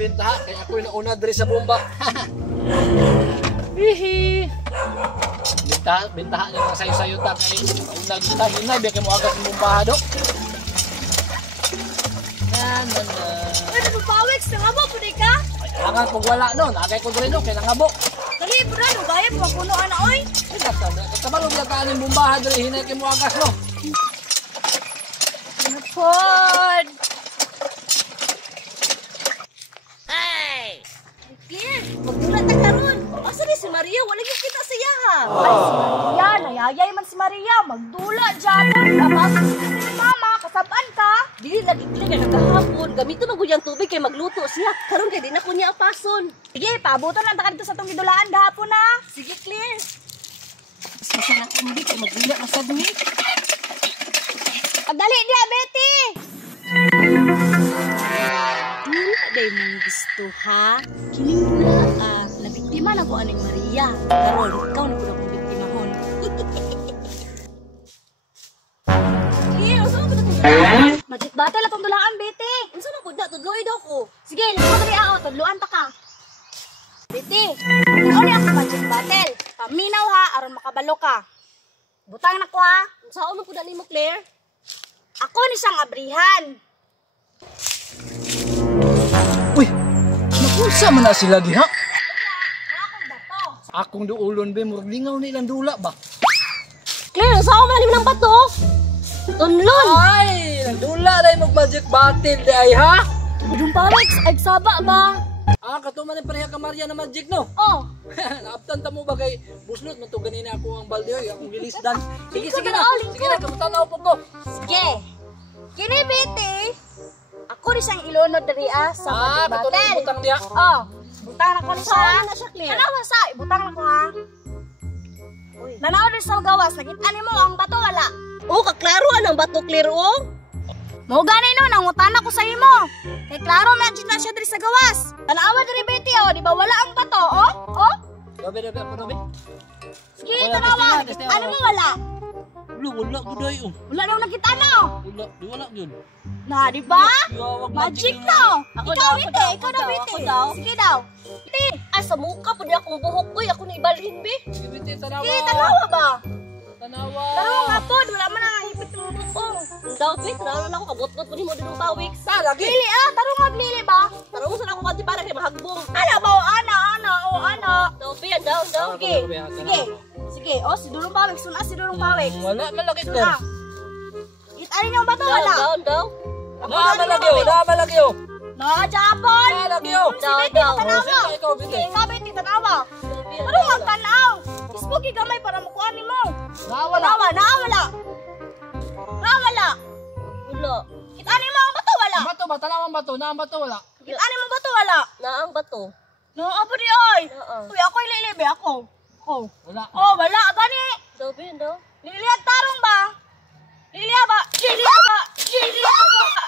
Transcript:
ibenta kaya ako yung nauna diri sa bomba. Hihi. Bentahan niya mga sayo-sayo ta kay nauna kita hinay biya mo agad ng bomba do. Nan. Ano mo pawix nangabo pud ka? Ay alang pag wala nun, agay ko diri no kay nangabo. Dali bro, no bayad mo puno ana oy. Kabalo biya ka ning bomba diri hinay kay mo agad no. Pod. Hey! Clear, magdulat ta karon. Asa ni si Maria? Wala gyud kita sa yaha. Ay, si Maria, nayayay man si Maria. Magdula dyan. Napasok si mama, kasabaan ka. Dili lagi kini kay nagahapon. Gamito man gud yang tubig kay magluto siya. Karon kay di na ko niya apason. Sige, paabuton lang ta kadto sa tong gidulaan gahapon na. Sige, Clear. Sasa na ko muli kay magdula na sad mi. Pagdali dia, Betty. Day mong gusto ha. Kining dula ka. Nabiktima na ko aning Maria. Karon ikaw na pud akong biktimahon. Clear, usa mo pud Magic battle atong dulaan, Betty. Unsa man pud na tudloy daw ko. Sige, lako dali ako, tudluan ta ka. Betty, ano ni ako magic battle? Paminaw ha, aron makabalo ka. Butang na ko ha. Unsa man pud ani mo, Claire? Ako ni siyang abrihan. Uy. Nakunsa man na sila diha? Akong bato. Akong duulon be murag lingaw ni ilang dula ba? Claire, unsa man malim ng bato? Tunlon. Ay, nagdula dai mag magic battle di ay ha? Budong pawix, ay saba ba? Katuman ni pareha ka Maria na magic no? Oh. Naaptan ta mo ba kay buslot man to ganina ako ang balde oy, akong gilisdan. Sige na. lingkod. Sige na, kamutan na po ko. Sige. Kini Betty. Ako ni siyang ilunod diri sa magic katuloy battle. butang diha. Oh, butang na ko ni siya. Saan na siya, Claire? Ano ba sa? Ibutang na ko ha. Uy. Nanaw din sa gawas, nakita mo ang bato wala. Oh, kaklaro anang bato, Claire oh. Mo gani no, nangutan ako sa imo. Kay klaro na na siya diri sa gawas. Tanawa diri Betty oh, di ba wala ang bato oh? Oh? Dobe ako dobe. Sige, Wala, tanawa. testing Ano na. mo wala? Wala gud ay oh. Wala nang nakita no. Wala gyud. Na, di ba? Yawag Magic no. Ako Ikaw daw, Betty, ako ikaw daw, daw ako Betty. daw. Sige daw. Betty, Ay, sa mukha po niya akong buhok ko. Ako na ibalhin, be. Sige biti tanawa. sige, tanawa ba? Tanawa. Tanawa nga po, wala man ang hipit mo bukong. Ang daw, be. Tanaw na ako. Kabot-bot po ni mo din ng pawik. Lagi. Lili taro nga lili ba? Tanaw mo sana ako kanti para kay mahagbong. Ana ba o ana. Daw, be. Ang daw, daw. Sige, sige. Sige, oh, si Durong Pawik, suna si Durong Pawik. Wala man lagi ko. Ah. Itali niyo ba to? Daw, Wala. daw, daw. Malagyo. Na, Japon. Malagyo. Si Betty, Daw, daw. tanawa. Ikaw, Betty. Sige, ikaw, Betty, tanawa. Daw, be. Pero ang tanaw. Spooky gamay para makuha ni mo. Tanawa, nawala. Nawala. Wala. Itali mo ang bato, wala. Bato ba? Tanawang bato. Na ang bato wala. Itali mo bato, wala. Naang bato. No, apo di oy. Oo. Uy, ako ililibe ako. Oh. Wala. Oh, wala gani. Daw, be. Daw. Liliya tarong ba? Liliya ba? Liliya ba? Liliya ba?